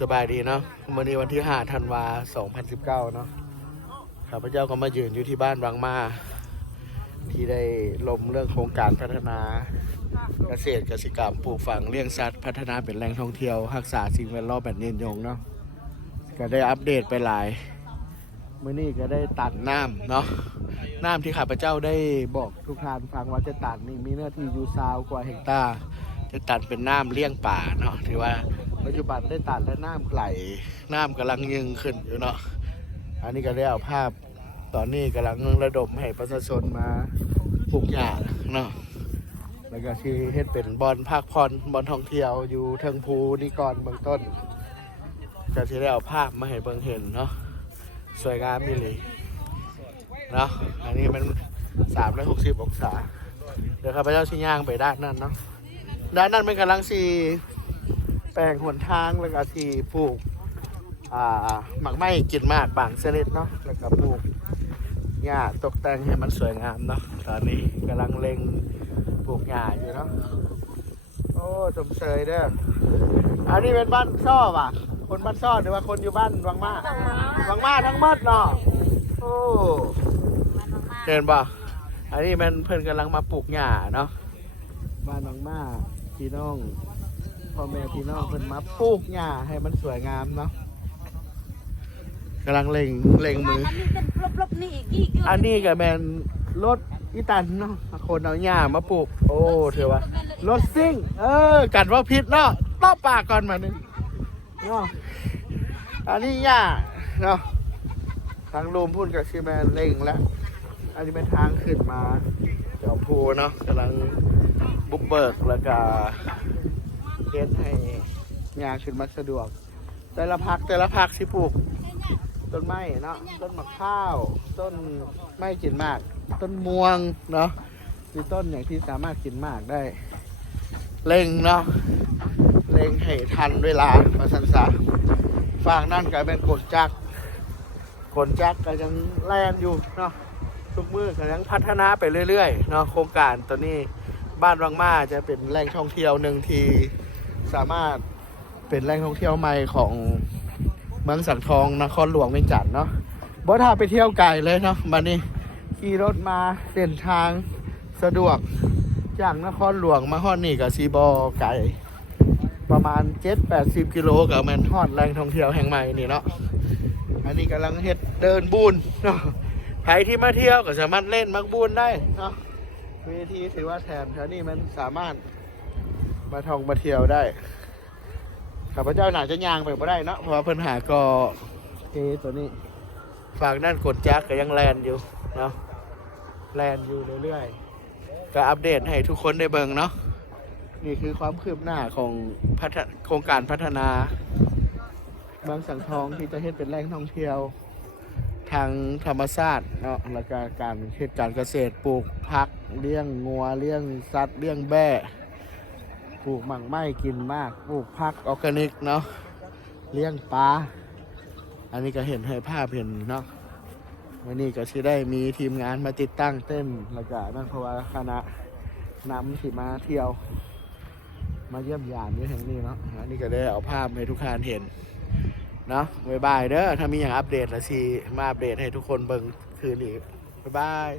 สบายดีเนาะวันนี้วันที่5 ธันวาคม 2019 เนาะข้าพเจ้าก็มายืนอยู่ที่บ้านบางมาที่ได้ล้มเรื่องโครงการพัฒนาเกษตรกสิกรรมปลูกฝังเลี้ยงสัตว์พัฒนาเป็นแหล่งท่องเที่ยวรักษาสิ่งแวดล้อมแบบยืนยงเนาะก็ได้อัปเดตไปหลายมื้อนี้ก็ได้ตัดน้ำเนาะน้ำที่ข้าพเจ้าได้บอกทุกท่านฟังว่าจะตัดนี่มีเนื้อที่อยู่20 กว่าเฮกตาร์จะตัดเป็นน้ำเลี้ยงป่าเนาะถือว่าปัจจุบันได้ตัดและน้ำไหลน้ำกำลังยึงขึ้นอยู่เนาะอันนี้ก็ได้เอาภาพตอนนี้กำลังระดมให้ประชาชนมาปลูกหญ้าเนาะแล้วก็ที่เฮ็ดเป็นบอนพักผ่อนบอนท่องเที่ยวอยู่เทิงภูนี่ก่อนเบื้องต้นก็ที่ได้เอาภาพมาให้เบิ่งเห็นเนาะสวยงามมีหลีเนาะอันนี้มัน360 องศาเดี๋ยวข้าพเจ้าชี้ย่างไปด้านนั้นเนาะด้านนั้นเป็นกำลังสีแปลงหนทางแล้วก็ที่ปลูกหมากไม้กินมากบางชนิดเนาะแล้วก็ปลูกหญ้าตกแต่งให้มันสวยงามเนาะตอนนี้กำลังเล็งปลูกหญ้าอยู่เนาะโอ้สมเสยเด้ออันนี้เป็นบ้านซ่อว่ะคนบ้านซ่อหรือว่าคนอยู่บ้านวังมาวังมาทั้งหมดเนาะโอ้เห็นป่ะอันนี้มันเพิ่นกำลังมาปลูกหญ้าเนาะบ้านวังมาพี่น้องพ่อแม่พี่น้องเพิ่นมาปลูกหญ้าให้มันสวยงามเนาะกำลังเล็งมืออันนี้ก็เป็นรถอีตันเนาะคนเอาหญ้ามาปลูกโอ้เถอะว่ารถซิ่งกัดว่าพิษเนาะต้อปากก่อนมาหนึ่งเนาะอันนี้หญ้าเนาะทางลมพุ่นกับซีแมนเล็งแล้วอันนี้เป็นทางขึ้นมาเจ้าภูเนาะกำลังบุกเบิกแล้วก็เฮ็ดให้งานขึ้นมาสะดวกแต่ละพักสิปลูกต้นไม้เนาะต้นมะพร้าวต้นไม้กินมากต้นม่วงเนาะมีต้นอย่างที่สามารถกินมากได้เล็งเนาะเล็งให้ทันเวลามาสันสาฝากนั่นก็เป็นกดจักก็ยังแล่นอยู่เนาะทุกมือก็ยังพัฒนาไปเรื่อยๆเนาะโครงการตัวนี้บ้านวังมาจะเป็นแหล่งท่องเที่ยวหนึ่งที่สามารถเป็นแหล่งท่องเที่ยวใหม่ของเมืองสังทองนครหลวงเวียงจันทน์เนาะบ่ถ้าไปเที่ยวไกลเลยเนาะบัดนี้ขี่รถมาเส้นทางสะดวกจากนครหลวงมาฮอดนี่ก็สิบ่ไกลประมาณ 7-80 กิโลก็แม่นฮอดแหล่งท่องเที่ยวแห่งใหม่นี่เนาะอันนี้กำลังเฮ็ดเดินบุญเนาะใครที่มาเที่ยวก็สามารถเล่นมักบุญได้เนาะเวทีถือว่าแถมแถวนี้มันสามารถมาท่องมาเที่ยวได้ข้าพเจ้าหนาจะย่างไปไม่ได้เนาะเพราะว่าเพิ่นหาก็ตัวนี้ฝากด้านกดแจ็คก็ยังแลนอยู่เนาะแลนอยู่เรื่อยๆก็อัปเดตให้ทุกคนได้เบิ่งเนาะนี่คือความคืบหน้าของโครงการพัฒนาเมืองสังทองที่จะเฮ็ดเป็นแหล่งท่องเที่ยวทางธรรมชาติเนาะแล้วก็การเฮ็ดการเกษตรปลูกผักเลี้ยงงัวเลี้ยงสัตว์เลี้ยงแบะปลูกหมั่งไม้กินมากปลูกผักออร์แกนิกเนาะเลี้ยงปลาอันนี้ก็เห็นให้ภาพเห็นเนาะวันนี้ก็ที่ได้มีทีมงานมาติดตั้งเต้นแล้วก็นั่นเพราะว่าคณะนำที่มาเที่ยวมาเยี่ยมยามอยู่แห่งนี้เนาะอันนี้ก็ได้เอาภาพให้ทุกท่านเห็นเนาะบ๊ายบายเด้อถ้ามีอย่างอัปเดตละสิมาอัปเดตให้ทุกคนเบิ่งคืนนี้บ๊ายบาย